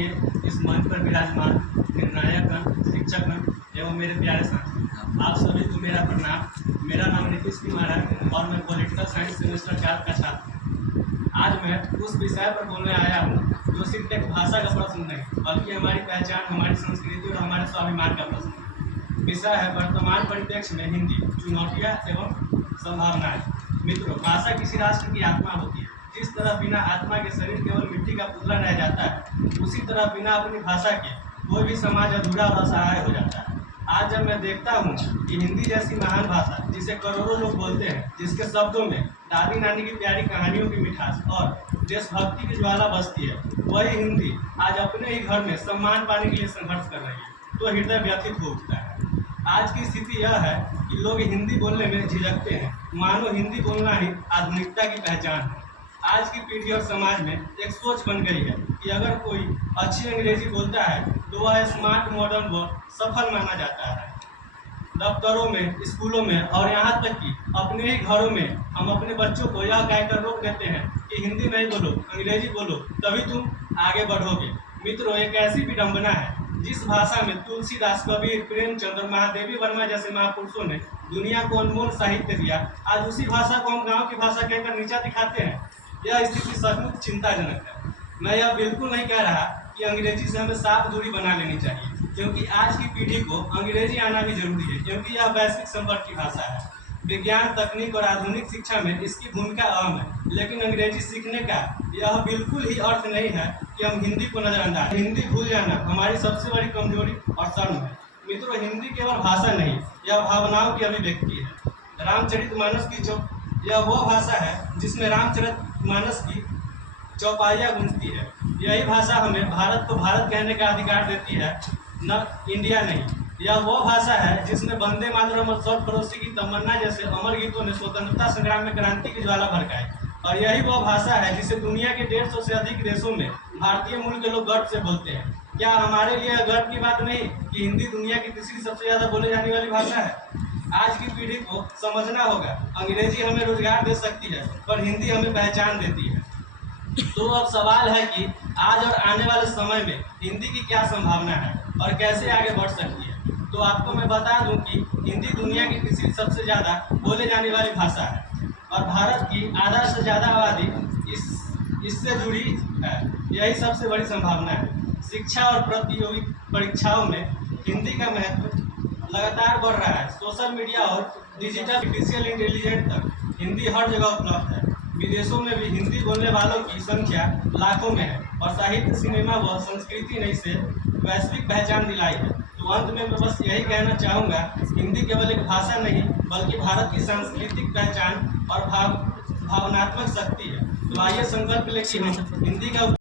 आदरणीय इस मंच पर विराजमान निर्णायकगण, शिक्षकगण एवं मेरे प्यारे साथी, आप सभी को मेरा प्रणाम। मेरा नाम नीतीश कुमार है और मैं पॉलिटिकल साइंस सेमेस्टर 4 का छात्र हूँ। आज मैं उस विषय पर बोलने आया हूँ जो सिर्फ एक भाषा का प्रश्न नहीं बल्कि हमारी पहचान, हमारी संस्कृति और हमारे स्वाभिमान का प्रश्न है। विषय है वर्तमान परिप्रेक्ष्य में हिंदी, चुनौतियाँ एवं संभावनाएं। मित्रों, भाषा किसी राष्ट्र की आत्मा होती है। जिस तरह बिना आत्मा के शरीर केवल मिट्टी का पुतला रह जाता है, उसी तरह बिना अपनी भाषा के कोई भी समाज अधूरा और असहाय हो जाता है। आज जब मैं देखता हूँ कि हिंदी जैसी महान भाषा जिसे करोड़ों लोग बोलते हैं, जिसके शब्दों में दादी नानी की प्यारी कहानियों की मिठास और देशभक्ति की ज्वाला बसती है, वही हिंदी आज अपने ही घर में सम्मान पाने के लिए संघर्ष कर रही है, तो हृदय व्यथित हो उठता है। आज की स्थिति यह है कि लोग हिंदी बोलने में झिझकते हैं, मानो हिंदी बोलना ही आधुनिकता की पहचान है। आज की पीढ़ी और समाज में एक सोच बन गई है कि अगर कोई अच्छी अंग्रेजी बोलता है तो वह स्मार्ट, मॉडर्न व सफल माना जाता है। दफ्तरों में, स्कूलों में और यहाँ तक कि अपने ही घरों में हम अपने बच्चों को यह कहकर रोक देते हैं कि हिंदी नहीं बोलो, अंग्रेजी बोलो, तभी तुम आगे बढ़ोगे। मित्रों, एक ऐसी विडंबना है जिस भाषा में तुलसीदास, कबीर, प्रेमचंद और महादेवी वर्मा जैसे महापुरुषों ने दुनिया को अनमोल साहित्य दिया, आज उसी भाषा को हम गांव की भाषा कहकर नीचा दिखाते हैं। यह स्थिति सचमुच चिंताजनक है। मैं यह बिल्कुल नहीं कह रहा कि अंग्रेजी से हमें साफ दूरी बना लेनी चाहिए, क्योंकि आज की पीढ़ी को अंग्रेजी आना भी जरूरी है, क्योंकि यह वैश्विक संपर्क की भाषा है। विज्ञान, तकनीक और आधुनिक शिक्षा में इसकी भूमिका अहम है, लेकिन अंग्रेजी सीखने का यह बिल्कुल ही अर्थ नहीं है कि हम हिंदी को नजरअंदाज। हिंदी भूल जाना हमारी सबसे बड़ी कमजोरी और शर्म है। मित्रों, हिंदी केवल भाषा नहीं, यह भावनाओं की अभिव्यक्ति है। रामचरितमानस की यह वह भाषा है जिसमें रामचरितमानस की चौपाइयाँ गूंजती है। यही भाषा हमें भारत को भारत कहने का अधिकार देती है, न इंडिया नहीं। यह वह भाषा है जिसमें वंदे मातरम और सब पड़ोसी की तमन्ना जैसे अमर गीतों ने स्वतंत्रता संग्राम में क्रांति की ज्वाला भड़काई। और यही वह भाषा है जिसे दुनिया के 150 से अधिक देशों में भारतीय मूल के लोग गर्व से बोलते हैं। क्या हमारे लिए गर्व की बात नहीं कि हिंदी दुनिया की तीसरी सबसे ज़्यादा बोले जाने वाली भाषा है? आज की पीढ़ी को समझना होगा, अंग्रेजी हमें रोजगार दे सकती है पर हिंदी हमें पहचान देती है। तो अब सवाल है कि आज और आने वाले समय में हिंदी की क्या संभावना है और कैसे आगे बढ़ सकती है। तो आपको मैं बता दूं कि हिंदी दुनिया की तीसरी सबसे ज़्यादा बोले जाने वाली भाषा है और भारत की आधा से ज़्यादा आबादी इससे जुड़ी है। यही सबसे बड़ी संभावना है। शिक्षा और प्रतियोगी परीक्षाओं में हिंदी का महत्व लगातार बढ़ रहा है। सोशल मीडिया और डिजिटल आर्टिफिशियल इंटेलिजेंस तक हिंदी हर जगह उपलब्ध है। विदेशों में भी हिंदी बोलने वालों की संख्या लाखों में है और साहित्य, सिनेमा व संस्कृति ने इसे वैश्विक पहचान दिलाई है। तो अंत में मैं बस यही कहना चाहूँगा, हिंदी केवल एक भाषा नहीं बल्कि भारत की सांस्कृतिक पहचान और भावनात्मक शक्ति है। तो आइए संकल्प लेके हम हिंदी का